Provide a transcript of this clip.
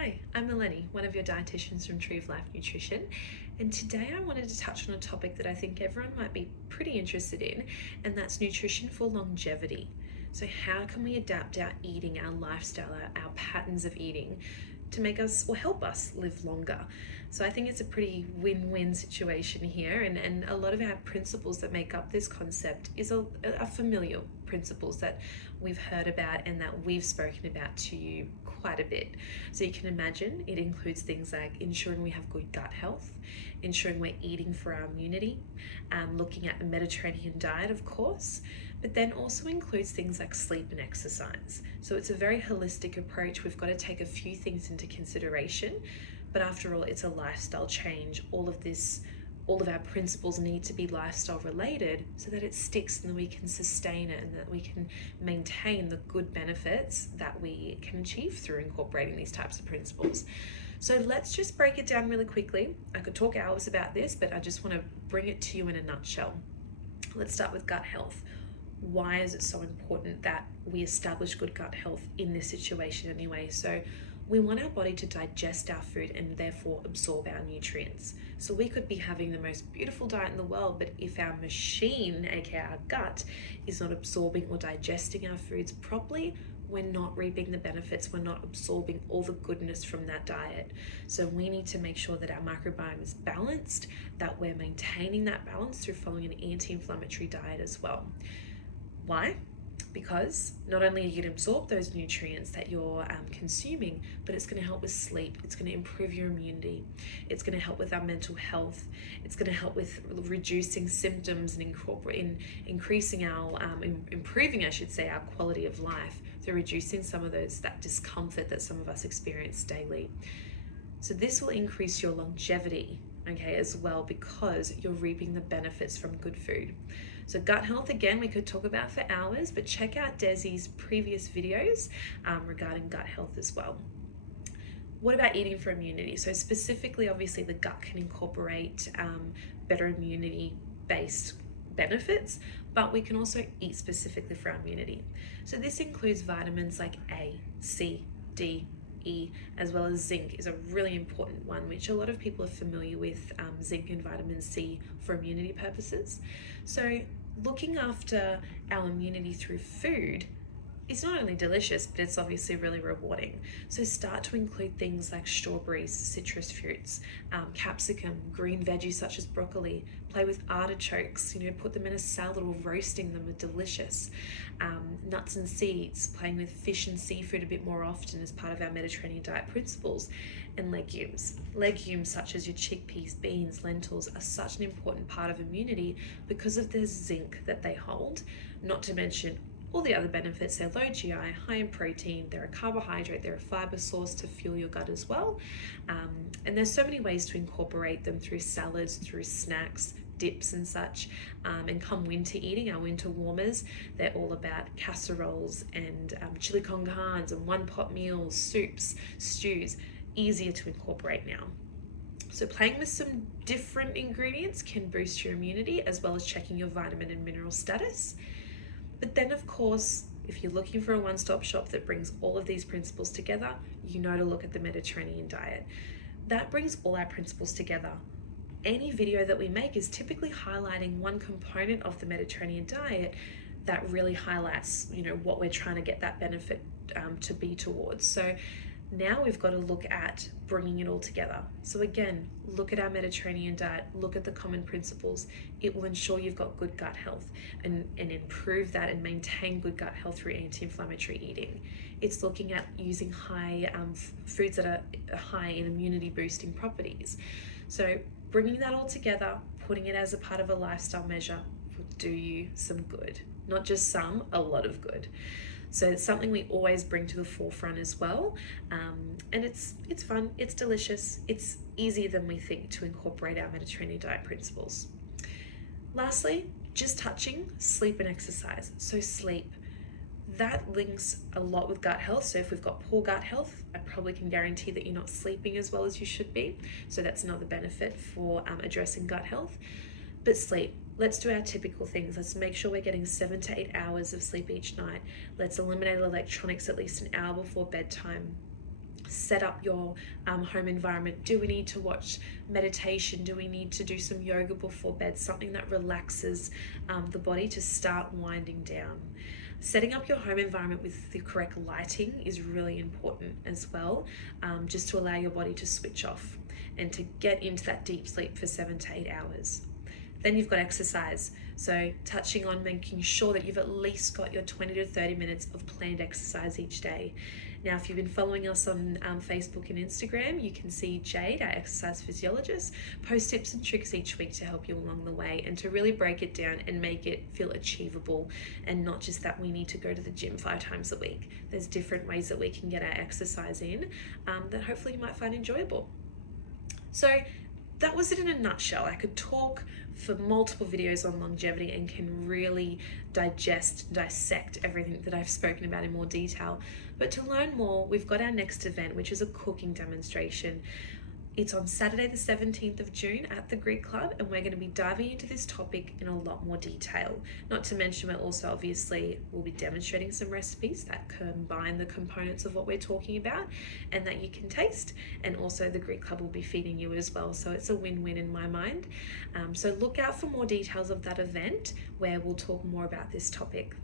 Hi, I'm Eleni, one of your dietitians from Tree of Life Nutrition, and today I wanted to touch on a topic that I think everyone might be pretty interested in, and that's nutrition for longevity. So how can we adapt our eating, our lifestyle, our patterns of eating to make us or help us live longer? So I think it's a pretty win-win situation here, and a lot of our principles that make up this concept are familiar principles that we've heard about and that we've spoken about to you quite a bit. So you can imagine it includes things like ensuring we have good gut health, ensuring we're eating for our immunity, looking at the Mediterranean diet, of course, but then also includes things like sleep and exercise. So it's a very holistic approach. We've got to take a few things into consideration, but after all, it's a lifestyle change. All of our principles need to be lifestyle related so that it sticks and that we can sustain it and that we can maintain the good benefits that we can achieve through incorporating these types of principles. So let's just break it down really quickly. I could talk hours about this, but I just want to bring it to you in a nutshell. Let's start with gut health. Why is it so important that we establish good gut health in this situation anyway? So we want our body to digest our food and therefore absorb our nutrients. So we could be having the most beautiful diet in the world, but if our machine, aka our gut, is not absorbing or digesting our foods properly, we're not reaping the benefits, we're not absorbing all the goodness from that diet. So we need to make sure that our microbiome is balanced, that we're maintaining that balance through following an anti-inflammatory diet as well. Why? Because not only are you going to absorb those nutrients that you're consuming, but it's going to help with sleep, it's going to improve your immunity, it's going to help with our mental health, it's going to help with reducing symptoms and increasing our, improving, I should say, our quality of life through reducing some of that discomfort that some of us experience daily. So this will increase your longevity, okay, as well, because you're reaping the benefits from good food. So gut health, again, we could talk about for hours, but check out Desi's previous videos regarding gut health as well. What about eating for immunity? So specifically, obviously, the gut can incorporate better immunity-based benefits, but we can also eat specifically for our immunity. So this includes vitamins like A, C, D, E, as well as zinc is a really important one, which a lot of people are familiar with, zinc and vitamin C for immunity purposes. So looking after our immunity through food is not only delicious, but it's obviously really rewarding. So start to include things like strawberries, citrus fruits, capsicum, green veggies such as broccoli. Play with artichokes, put them in a salad or roasting them are delicious. Nuts and seeds, playing with fish and seafood a bit more often as part of our Mediterranean diet principles. And legumes. Legumes such as your chickpeas, beans, lentils are such an important part of immunity because of the zinc that they hold, not to mention all the other benefits. They're low GI, high in protein, they're a carbohydrate, they're a fiber source to fuel your gut as well. And there's so many ways to incorporate them through salads, through snacks, dips and such. And come winter eating, our winter warmers, they're all about casseroles and chili con carnes and one pot meals, soups, stews, easier to incorporate now. So playing with some different ingredients can boost your immunity as well as checking your vitamin and mineral status. But then, of course, if you're looking for a one-stop shop that brings all of these principles together, you know to look at the Mediterranean diet. That brings all our principles together. Any video that we make is typically highlighting one component of the Mediterranean diet that really highlights, what we're trying to get that benefit to be towards. So now we've got to look at bringing it all together. So again, look at our Mediterranean diet, look at the common principles. It will ensure you've got good gut health and improve that and maintain good gut health through anti-inflammatory eating. It's looking at using foods that are high in immunity boosting properties. So bringing that all together, putting it as a part of a lifestyle measure will do you some good. Not just some, a lot of good. So it's something we always bring to the forefront as well. And it's fun, it's delicious, it's easier than we think to incorporate our Mediterranean diet principles. Lastly, just touching sleep and exercise. So sleep, that links a lot with gut health. So if we've got poor gut health, I probably can guarantee that you're not sleeping as well as you should be. So that's another benefit for addressing gut health. But sleep, let's do our typical things. Let's make sure we're getting 7 to 8 hours of sleep each night. Let's eliminate electronics at least an hour before bedtime. set up your home environment. Do we need to watch meditation? Do we need to do some yoga before bed? Something that relaxes the body to start winding down. Setting up your home environment with the correct lighting is really important as well, just to allow your body to switch off and to get into that deep sleep for 7 to 8 hours. Then you've got exercise. So touching on making sure that you've at least got your 20 to 30 minutes of planned exercise each day. Now, if you've been following us on Facebook and Instagram, you can see Jade, our exercise physiologist, post tips and tricks each week to help you along the way and to really break it down and make it feel achievable, and not just that we need to go to the gym 5 times a week. There's different ways that we can get our exercise in that hopefully you might find enjoyable. So that was it in a nutshell. I could talk for multiple videos on longevity and can really dissect everything that I've spoken about in more detail. But to learn more, we've got our next event, which is a cooking demonstration. It's on Saturday the 17th of June at the Greek Club, and we're going to be diving into this topic in a lot more detail. Not to mention, we're also obviously will be demonstrating some recipes that combine the components of what we're talking about and that you can taste, and also the Greek Club will be feeding you as well, so it's a win-win in my mind. So look out for more details of that event where we'll talk more about this topic.